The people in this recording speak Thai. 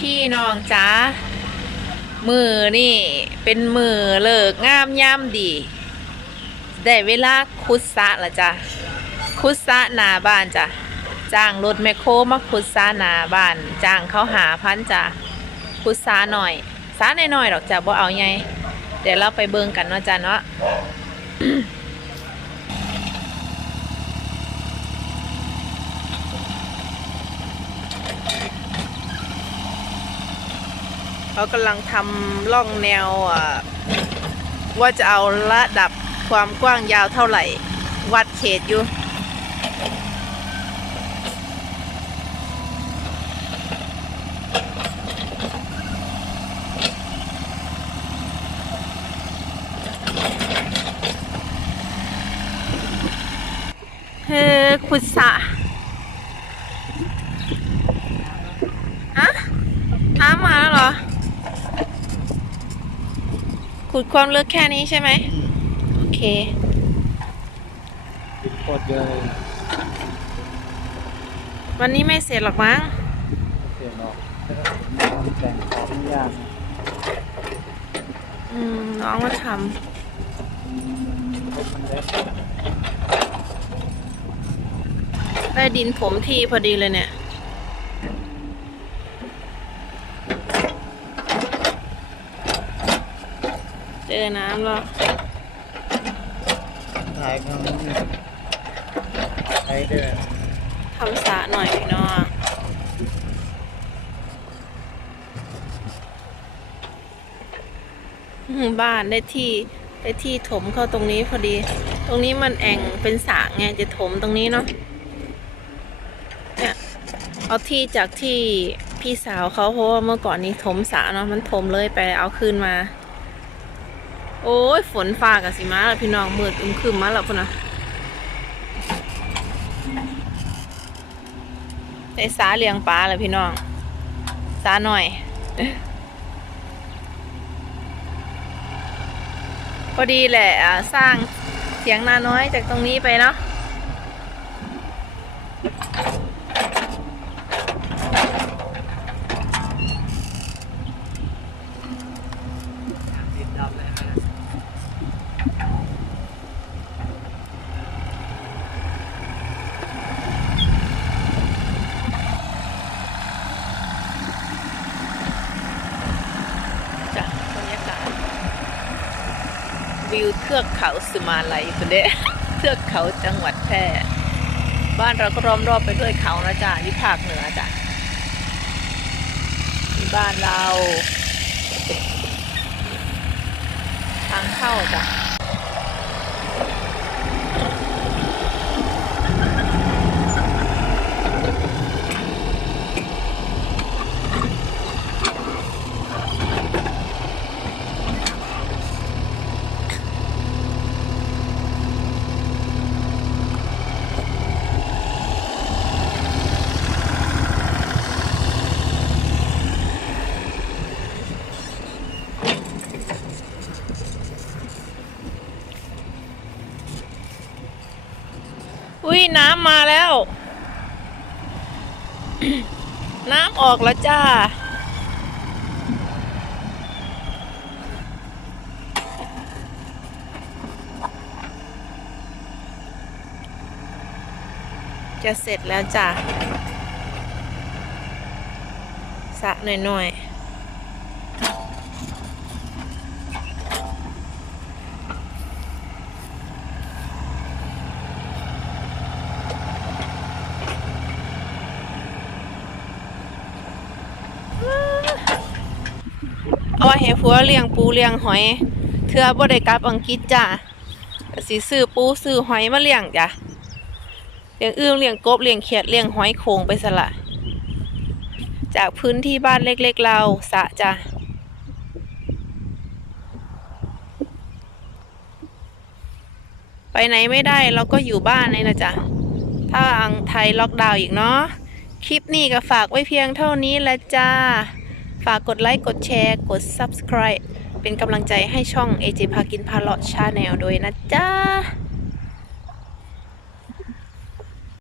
พี่น้องจ้ามือนี่เป็นมือเลิกงามย่ำดี ได้เวลาคุดสระละจ้ะคุดสระนาบ้านจ้ะจ้างรถแมคโครมาคุดสระนาบ้าน จ้างเขาหาพันจ้ะคุดสระหน่อยสระน้อยๆดอกจ้ะบ่เอาไงเดี๋ยวเราไปเบิ่งกันเนาะจ้ะเนาะ เขากำลังทำล่องแนวว่าจะเอาระดับความกว้างยาวเท่าไหร่ วัดเขตอยู่เฮ้ขุดสะอะน้ำมาแล้วเหรอ ขุดความลึกแค่นี้ใช่ไหมโอเคโคตรเยอะเลยวันนี้ไม่เสร็จหรอกมั้งเสียงออกแต่งของไม่ยากอืมน้องมาทมันเล็กำได้ดินผมทีพอดีเลยเนี่ย เจอน้ำแล้วถ่ายข้างนี้ใช้เด้อทำสระหน่อยเนาะอื้อหือบ้านได้ที่ได้ที่ถมเข้าตรงนี้พอดี ตรงนี้มันแอ่งเป็นสระไงจะถมตรงนี้เนาะเนี่ยเอาที่จากที่พี่สาวเขาเพราะว่าเมื่อก่อนนี้ถมสระเนาะมันถมเลยไปเอาคืนมา โอ้ยฝนฟ้ากับสิมาแล้วพี่น้องมืดอึมครึมมาแล้วพุ่นนะใส่สาเลี้ยงปลาเลยพี่น้อง สาหน่อย พอดีแหละสร้างเสียงนาน้อยจากตรงนี้ไปเนาะ ติดดำเลยนะ จ้ะบรรยากาศ วิวเทือกเขาสุมาลัยคุณเด้เทือกเขาจังหวัดแพร่บ้านเราก็ล้อมรอบไปด้วยเขานะจ๊ะที่ภาคเหนือจ้ะที่บ้านเรา ทางเข้าจ้ะ อุ้ยน้ำมาแล้ว น้ำออกแล้วจ้า จะเสร็จแล้วจ้ะสะหน่อยๆ เอาไว้ให้ผัวเลี้ยงปูเลี้ยงหอย เทือบ่ได้กลับอังกฤษจ้ะสิซื้อปูซื้อหอยมาเลี้ยงจ้ะเลี้ยงอึ้งเลี้ยงกบเลี้ยงเขียดเลี้ยงหอยโขงไปสละ จากพื้นที่บ้านเล็กๆเราสะจ้ะไปไหนไม่ได้เราก็อยู่บ้านนี่นะจ๊ะ ถ้าอังไทยล็อกดาวน์อีกเนาะ คลิปนี้ก็ฝากไว้เพียงเท่านี้และจ้า ฝากกดไลค์ กดแชร์ กด Subscribe เป็นกำลังใจให้ช่อง AJ พากินพาเลาะชาแนลด้วยนะจ๊ะ